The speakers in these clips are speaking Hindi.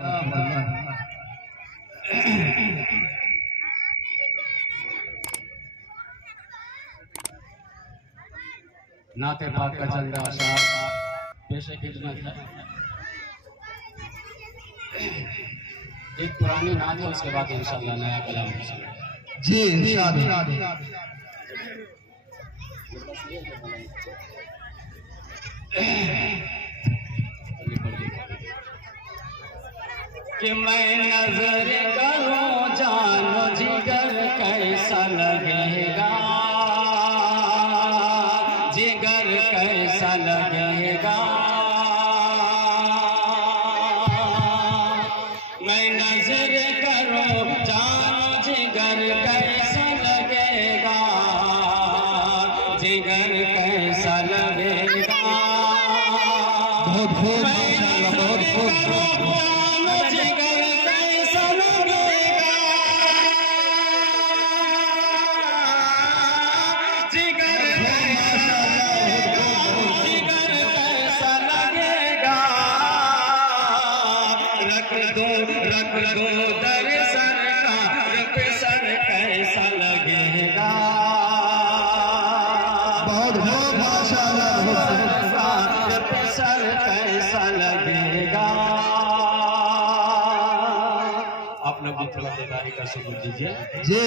नाते पाक का चंदा शाह पेशे खिदमत है। एक पुरानी नात है, उसके बाद इंशाअल्लाह नया कलाम जी इंशाअल्लाह। कि मैं नजर करूं जानो जिगर कैसा लगेगा, जिगर कैसा लगेगा। मैं नजर करूं जानो जिगर कैसा लगेगा, जिगर कैसा लगेगा। बहुत बहुत बहुत बहुत रख दो दर्शन का सर कैसा लगेगा। बहुत बहुत माशाअल्लाह, सर कैसा लगेगा। आप लोग भी थोड़ा बेदारी का शुक्र दीजिए जी।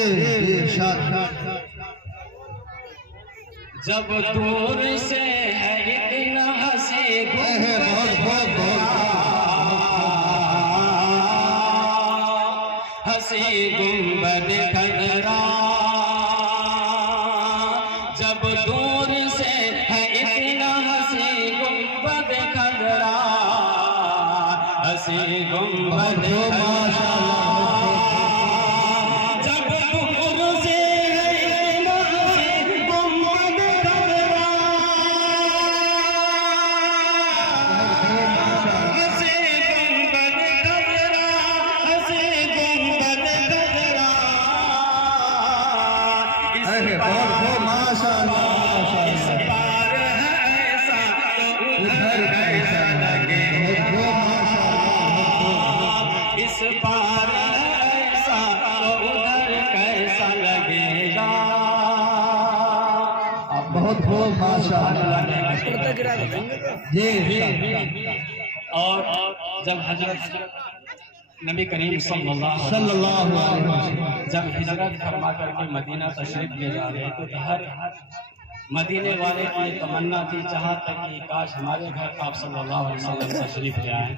जब दूर से है इतना हंसी बहुत बहुत हंसी गुंबद खदरा, जब दूर से है इतना हंसी गुंबद खदरा, हंसी गुंबद खदरा। जब दूर से है इतना हंसी गुंबद खदरा, हंसी गुंबद खदरा, हंसी गुंबद खदरा। बहुत बहुत माशाअल्लाह, इस पार है ऐसा तो उधर कैसा लगेगा। इस पार है ऐसा तो उधर कैसा लगेगा। बहुत बहुत माशाअल्लाह जी। और जब हजरत नबी करीम सल्लल्लाहु अलैहि वसल्लम जब हिजरत फरमा करके मदीना तशरीफ ले जा रहे थे तो हर मदीने वाले की तमन्ना थी, चाहत था कि काश हमारे घर आप सल्लल्लाहु अलैहि वसल्लम तशरीफ ले आए।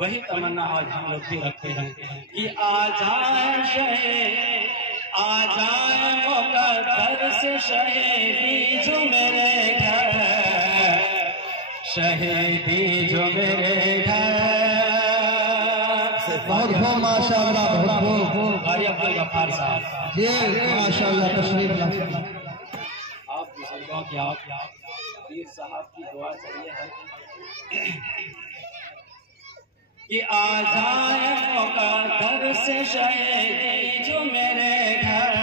वही तमन्ना आज हम लोग भी रखते हैं कि आ जाए शहीद, आ जाए मुकद्दर से शहीदी जो मेरे घर, शहीदी जो मेरे घर। बहुत बहुत माशाअल्लाह, बहुत बहुत कारी अब्दुल गफ्फार साहब जी माशाअल्लाह तशरीफ लाए। आप बुजुर्गों की आप पीर साहब की दुआ चाहिए है कि आ जाए मुकद्दर से शहीदी जो मेरे घर,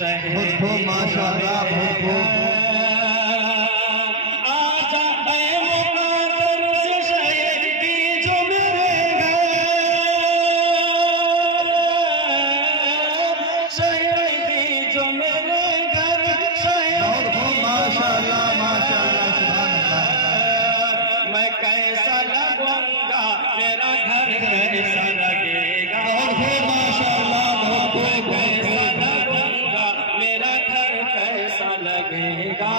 शहीदी माशाअल्लाह बहुत बहुत। मैं कैसा लगूंगा मेरा घर कैसा लगेगा। माशाअल्लाह बहुत कैसा लगूंगा मेरा घर कैसा लगेगा।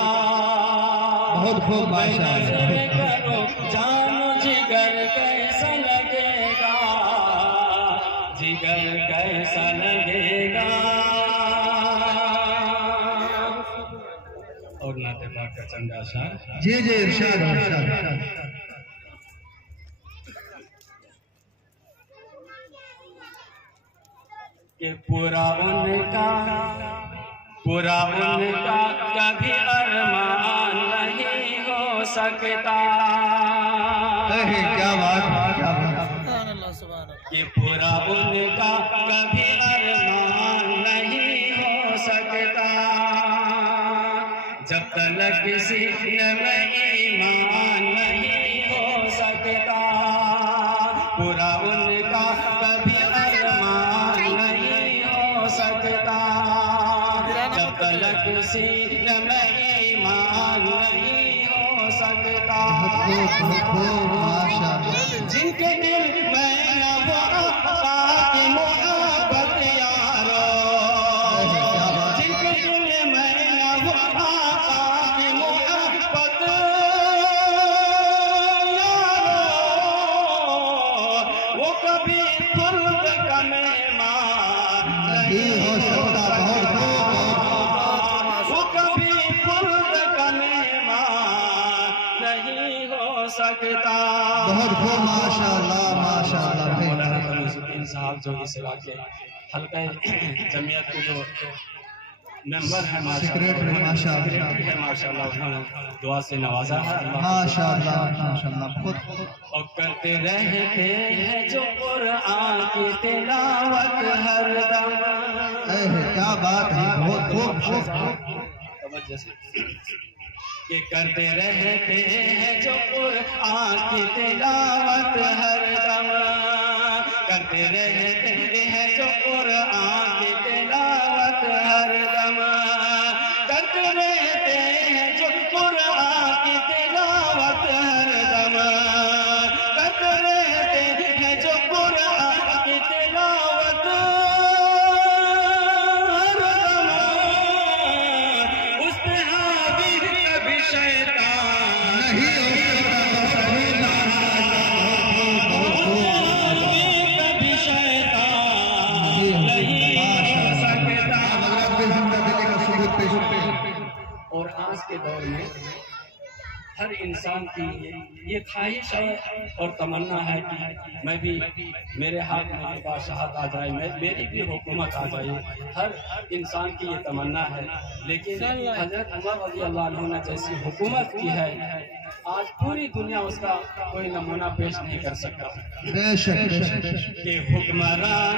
बहुत खूब माशाअल्लाह। करो जानो जिगर कैसा लगेगा, जिगर कैसा लगेगा। और नाते पाक का चंदा शाह जी जी इरशाद इरशाद। कि पूरा उनका कभी अरमान नहीं हो सकता। क्या बात क्या बात। कि पूरा उनका कभी अरमान नहीं हो सकता, जब तक सीने में ईमान नहीं हो सकता। पूरा उनका कभी अरमान नहीं हो सकता, जब तक सीने में ईमान नहीं हो सकता। जिनके दिल में न वो आका की मोहब्बत यारो, जिनके दिल में न वो आका की मोहब्बत यारो, वो कभी खुल्द का मेहमान नहीं हो सकता, वो कभी खुल्द का मेहमान नहीं हो सकता। बहुत खूब, माशाअल्लाह माशाअल्लाह। साहब जो इस इलाके हल्का जमीयत के जो मेंबर है माशाअल्लाह, उन्होंने दुआ से नवाजा है माशाअल्लाह माशाअल्लाह। खुद और करते रहते हैं जो कुरान की तिलावत हरदम। क्या बात है, बहुत खूब। कि करते रहते हैं जो कुरान की तिलावत हरदम, करते रहते हैं जो कुरान की तिलावत हरदम, करते रहते हैं जो कुरान की तिलावत हरदम, करते रहते हैं जो कुरान की तिलावत हरदम। उस पे हावी कभी शैतान नहीं और आज के दौर में हर इंसान की ये ख्वाहिश है और तमन्ना है कि मैं भी, मेरे हाथ में बादशाहत आ जाए, मेरी भी हुकूमत आ जाए। हर इंसान की ये तमन्ना है, लेकिन हजरत उमर रज़ी अल्लाह अन्हु ने जैसी हुकूमत की है, आज पूरी दुनिया उसका कोई नमूना पेश नहीं कर सकता। कि हुक्मरान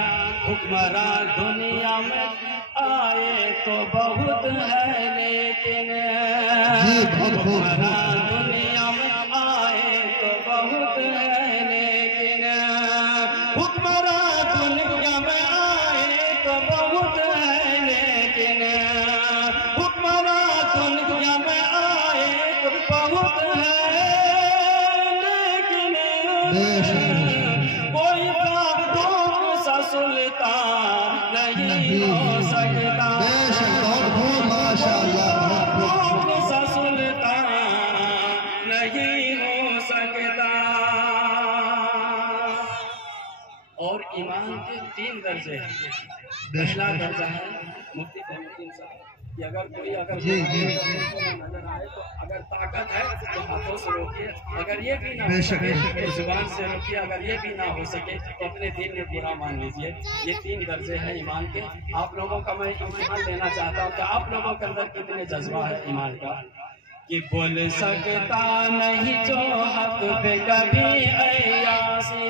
दुनिया में आए तो बहुत है, लेकिन हुक्मरान दुनिया में आए तो बहुत है, लेकिन हुक्मरान दुनिया में आए तो बहुत है, लेकिन हुक्मरान दुनिया में आए तो बहुत है, लेकिन कोई फारूक सा सुल्तान नहीं हो सकता, फारूक सा सुल्तान नहीं हो सकता। और ईमान के 3 दर्जे हैं। पहला दर्जा है मुफ्ती तहमुद्दीन साहब कि अगर कोई नजर आए तो अगर ताकत है तो हाथों से रोकिए, अगर ये भी ना हो सके तो जुबान से रोकिए, अगर ये भी ना हो सके तो अपने दिल में बुरा मान लीजिए। ये 3 दर्जे हैं ईमान के। आप लोगों का मैं इम्तिहान लेना चाहता हूँ कि आप लोगों के अंदर कितने जज्बा है ईमान का। कि बोल सकता नहीं जो हक पे कभी अय्यासी,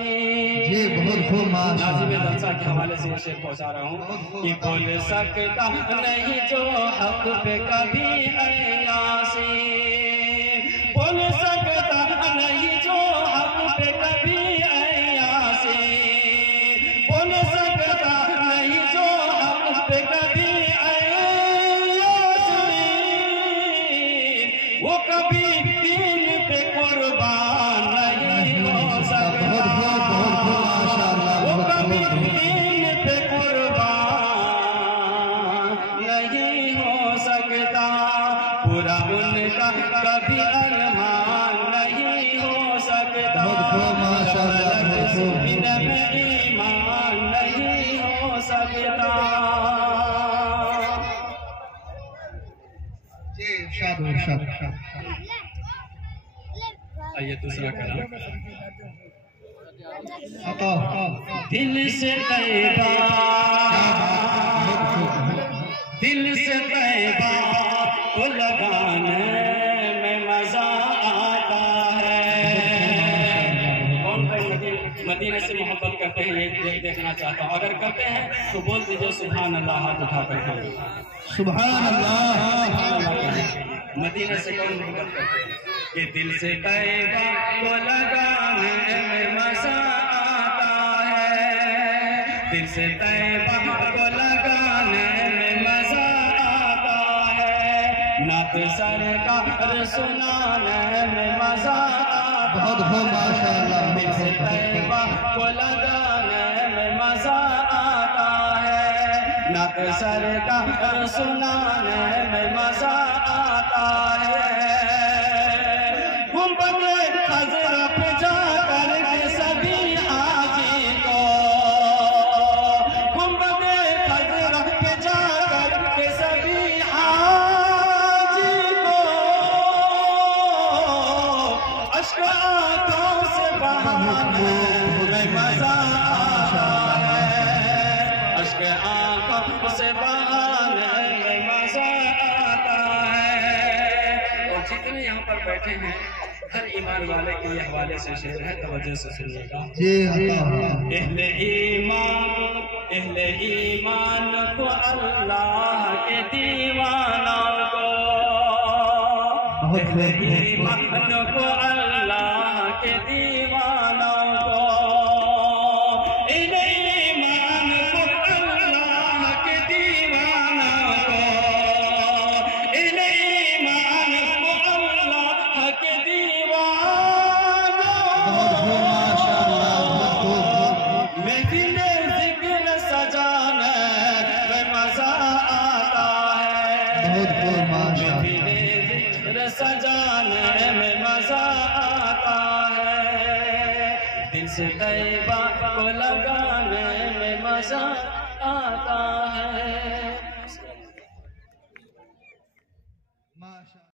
जी बहुत खूब नाज़िम दलसा के हवाले से शेर पहुंचा रहा हूँ कि बोल सकता नहीं जो हक पे कभी अय्यासी, बोल सकता नहीं जो हक पे कभी अय्यासी, बोल सकता नहीं जो हक पे कभी वो कभी दीन पे कुर्बान नहीं हो सकता, वो कभी दीन पे कुर्बान नहीं हो सकता। पूरा उनका कभी अरमान नहीं हो सकता, सीने में ईमान नहीं हो सकता। आइए दूसरा कलाम। दिल से तैबा, दिल से तैबा को लगाने में मजा आता है। कौन मदीने से मोहब्बत करते हैं ये देखना चाहता हूँ। अगर करते हैं तो बोल दीजिए सुभान अल्लाह, हाथ उठा कर सुभान अल्लाह। मदीने से कौन मोहब्बत करते हैं कि दिल से तैबा को लगाने में मजा आता दिल से तैबा को लगाने में मजा आता है, नात सरकार सुनाने में मजा आता है, बहुत माशाअल्लाह। दिल से तैबा को लगाने में मजा आता है, नात सरकार सुनाने में मजा आता है। गुंबद खजरा पे जाकर के सभी हाजी को, गुंबद खजरा पे जाकर के सभी हाजी को अश्क आंखों से बहाने में मजा आता है, अश्क आंखों से बहाने में मजा आता है। और जितने यहाँ पर बैठे हैं हर ईमान वाले के ये हवाले से शेर है, तवज्जो से सुनिएगा। जी अहले ईमान को अल्लाह के दीवानों को, अहले ईमान को अल्लाह के दीवानों को, अहले ईमान को अल्लाह के दीवानों को, अहले ईमान को अल्लाह के दीवानों को। महफिले जिक्र सजाने में मजा आता है, महफिले जिक्र सजाने में मजा आता है, दिल से तैबा को लगाने में मजा आता है।